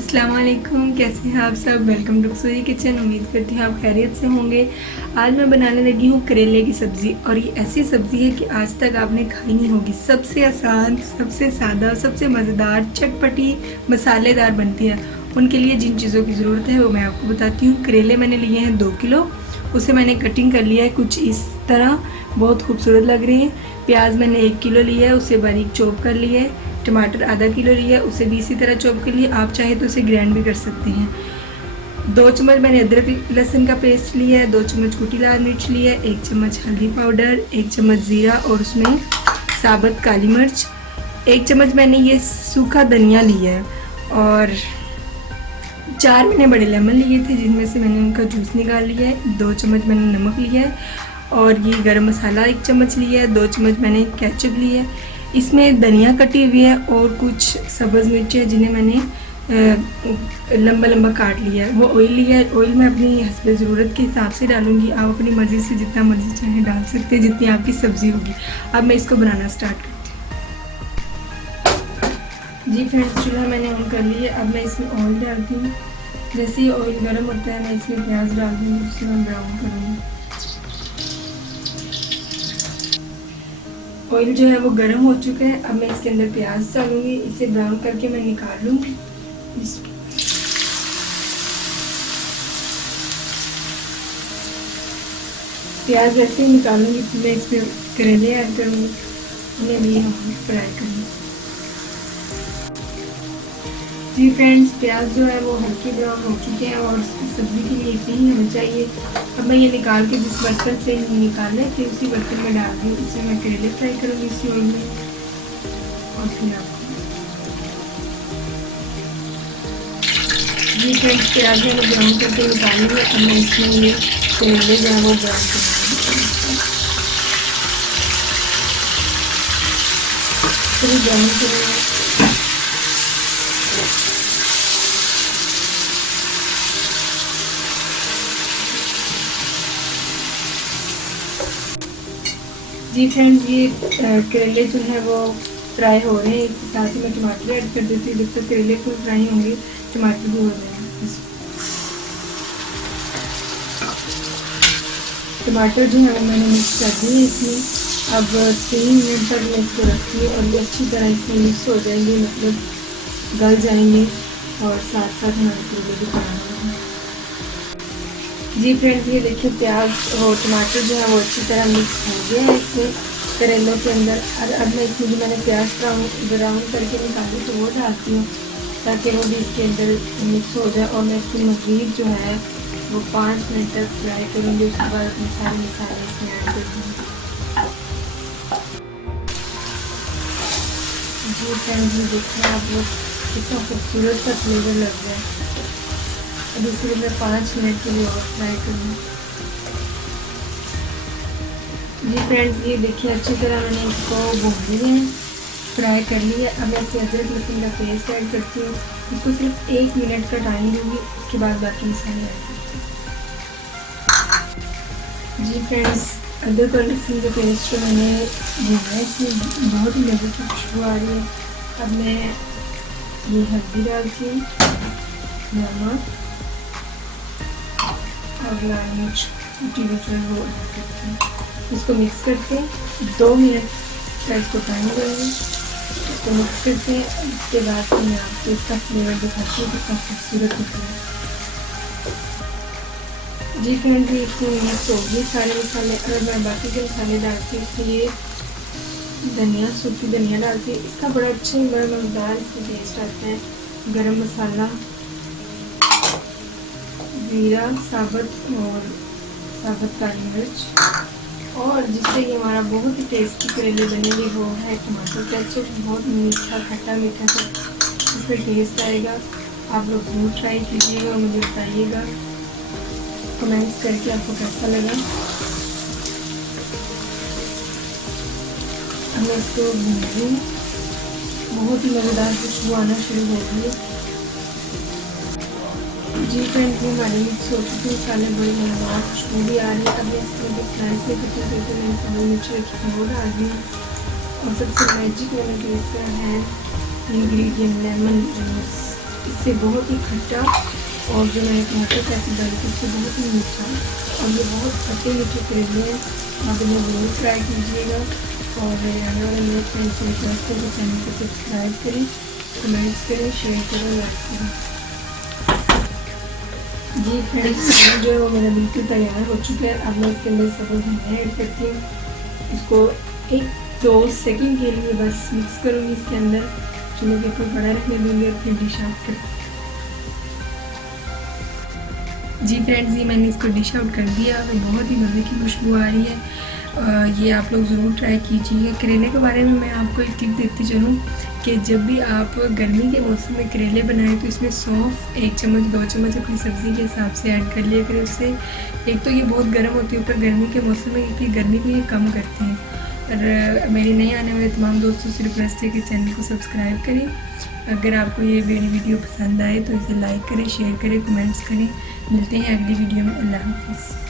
अस्सलाम वालेकुम, कैसे हैं आप सब। Welcome to Kasuri Kitchen. उम्मीद करती हूँ आप खैरियत से होंगे। आज मैं बनाने लगी हूँ करेले की सब्ज़ी, और ये ऐसी सब्ज़ी है कि आज तक आपने खाई नहीं होगी। सबसे आसान, सबसे सादा, सबसे मज़ेदार, चटपटी, मसालेदार बनती है। उनके लिए जिन चीज़ों की ज़रूरत है वो मैं आपको बताती हूँ। करेले मैंने लिए हैं 2 किलो, उसे मैंने कटिंग कर लिया है कुछ इस तरह, बहुत खूबसूरत लग रही है। प्याज मैंने 1 किलो लिया है, उसे बारीक चॉप कर लिया है। टमाटर आधा किलो लिया है, उसे भी इसी तरह चॉप कर लिया। आप चाहे तो उसे ग्राइंड भी कर सकते हैं। 2 चम्मच मैंने अदरक लहसुन का पेस्ट लिया है, 2 चम्मच कुटी लाल मिर्च लिया है, 1 चम्मच हल्दी पाउडर, 1 चम्मच ज़ीरा और उसमें साबुत काली मिर्च, 1 चम्मच मैंने ये सूखा धनिया लिया है, और 4 मैंने बड़े लेमन लिए थे जिनमें से मैंने उनका जूस निकाल लिया है। 2 चम्मच मैंने नमक लिया है, और ये गरम मसाला 1 चम्मच लिया है। 2 चम्मच मैंने केचप लिया है। इसमें धनिया कटी हुई है और कुछ सब्ज़ मिर्च है जिन्हें मैंने लंबा लंबा काट लिया है। वो ऑयल लिया है, ऑयल मैं अपनी हस्ब ज़रूरत के हिसाब से डालूंगी। आप अपनी मर्ज़ी से जितना मर्ज़ी चाहे डाल सकते हैं, जितनी आपकी सब्ज़ी होगी। अब मैं इसको बनाना स्टार्ट करती हूँ। जी फ्रेंड्स, चूल्हा मैंने ऑन कर लिया। अब मैं इसमें ऑयल डालती हूँ। जैसे ही ऑयल गर्म होता है मैं इसमें प्याज डाल दूँगी, जिसे मैं ब्राउन करूँगी। ऑयल जो है वो गर्म हो चुका है। अब मैं इसके अंदर प्याज डालूंगी, इसे ब्राउन करके मैं निकाल लूँगी। प्याज ऐसे ही निकालूंगी, फिर मैं इसमें करेले ऐड करूँगी, उन्हें भी हम फ्राई करूँगी। जी फ्रेंड्स, प्याज जो है वो हल्के ब्राउन हो चुके हैं और सब्ज़ी के लिए इतनी ही हमें चाहिए। अब मैं ये निकाल के जिस बर्तन से निकाले थे उसी बर्तन में डाल दूँ। इसमें मैं करेले फ्राई करूँगी इसी ऑयल में, और फिर आपको जी फ्रेंड्स, प्याज में ब्राउन करके निकाल लूँगी। अब मैं इसमें ये करेले जो है वो ब्राउन करूँगी, फिर ब्राउन करूँगी। जी फ्रेंड्स, ये करेले जो है वो फ्राई हो रहे हैं। इसके साथ ही मैं टमाटर ऐड कर देती हूँ। जब तक करेले फुल फ्राई होंगे टमाटर भी हो जाएंगे। टमाटर जो है वो मैंने मिक्स कर दिए इसमें। अब 3 मिनट तक मैं इसको रखती हूँ और ये अच्छी तरह इसमें मिक्स हो जाएंगे, मतलब गल जाएंगे, और साथ साथ हमारे करेले भी बनाना है। जी फ्रेंड्स, ये देखिए प्याज और टमाटर जो है वो अच्छी तरह मिक्स हो गया है इसमें करेलों के अंदर। और अब मैं इसमें जो मैंने प्याज ब्राउन करके निकाली तो वो डालती हूँ, ताकि वो भी इसके अंदर मिक्स हो जाए। और मैं इसकी मज़ीद जो है वो 5 मिनट तक फ्राई करूँगी। उसके बाद अपने सारे मसाले इसमें ऐड कर दूँगी। जी फ्रेंड्स, ये देखिए आप लोग कितना खूबसूरत सा फ्लेवर लग रहा है। अब इसलिए मैं 5 मिनट के लिए और फ्राई करूँगी। जी फ्रेंड्स, ये देखिए अच्छी तरह मैंने इसको भून लिया है, फ्राई कर लिया। अब मैं इसके अदरक लहसुन का पेस्ट ऐड करती हूँ। इसको सिर्फ 1 मिनट का टाइम दूँगी, उसके बाद बाकी मसाले ऐड करती हूँ। जी फ्रेंड्स, अदरक और लहसुन का पेस्ट को मैंने भूना है, इसमें बहुत ही मज़े की खुशबू आ रही है। अब मैं ये हल्दी डालती हूँ, नमक और लाल मिर्च कुटी हुई वो ऐड करती हूँ। इसको मिक्स करके 2 मिनट का इसको टाइम देंगे। इसको मिक्स करके इसके बाद फिर मैं आपको इसका फ्लेवर दिखाती हूँ कितना खूबसूरत दिख रहा है। जी फ्रेंड्स, ये इसमें मिक्स हो गए सारे मसाले। अगर मैं बाकी के मसाले डालती हूँ इसलिए धनिया, सूखी धनिया डालती हूँ, इसका बड़ा अच्छा बड़ा मज़ेदार इसका टेस्ट आता है। गरम मसाला, ज़ीरा, साबुत काली मिर्च, और जिससे ये हमारा बहुत ही टेस्टी करेले बनेंगे वो है टमाटर केचप। बहुत मीठा खट्टा मीठा सा इसमें टेस्ट आएगा। आप लोग ज़रूर ट्राई कीजिएगा और मुझे बताइएगा कमेंट्स करके आपको कैसा लगा। मैं इसको भून लूँ, बहुत ही मज़ेदार खुशबू आना शुरू हो गई है। जी फ्रेंड्स, ये हमारे मिक्स हो चुके हैं मसाले, बड़ी मज़ेदार खुशबू भी आ रही है। अब मैं इसमें जो स्लाइस में कटी करके मैंने सब्ज़ी मिर्च रखी है वो डाल दी। और सबसे मैजिक मैंने टेस्ट का है इंग्रेडिएंट लेमन जूस। इससे बहुत ही खट्टा, और जो मैंने टमाटर कैसे डाली थी उससे बहुत ही मीठा, और ये बहुत खट्टे मीठे करेले हैं। आप इन्हें ज़रूर ट्राई कीजिएगा। और मेरे आने वाले मेरे फ्रेंड्स से रिक्वेस्ट है कि चैनल को सब्सक्राइब करें, कमेंट्स करें, शेयर करें, लाइक करें। जी फ्रेंड्स, जो है वो मेरा बिल्कुल तैयार हो चुका है। अब मैं इसके अंदर सब धनिया ऐड करती हूँ। इसको 1-2 सेकंड के लिए बस मिक्स करूँगी इसके अंदर, चूल्हे के ऊपर बड़ा रखने दूँगी और फिर डिश आउट कर। जी फ्रेंड्स, ये मैंने इसको डिश आउट कर दिया। बहुत ही मज़े की खुशबू आ रही है। ये आप लोग ज़रूर ट्राई कीजिए। करेले के बारे में मैं आपको एक टिप देती चलूँ कि जब भी आप गर्मी के मौसम में करेले बनाएं तो इसमें सौंफ 1 चम्मच 2 चम्मच अपनी सब्ज़ी के हिसाब से ऐड कर लिया करें। उससे एक तो ये बहुत गर्म होती है, ऊपर गर्मी के मौसम में क्योंकि गर्मी को ये कम करते हैं। और मेरे नए आने वाले तमाम दोस्तों से रिक्वेस्ट है कि चैनल को सब्सक्राइब करें। अगर आपको ये मेरी वीडियो पसंद आए तो इसे लाइक करें, शेयर करें, कमेंट्स करें। मिलते हैं अगली वीडियो में। अल्लाह हाफ़िज़।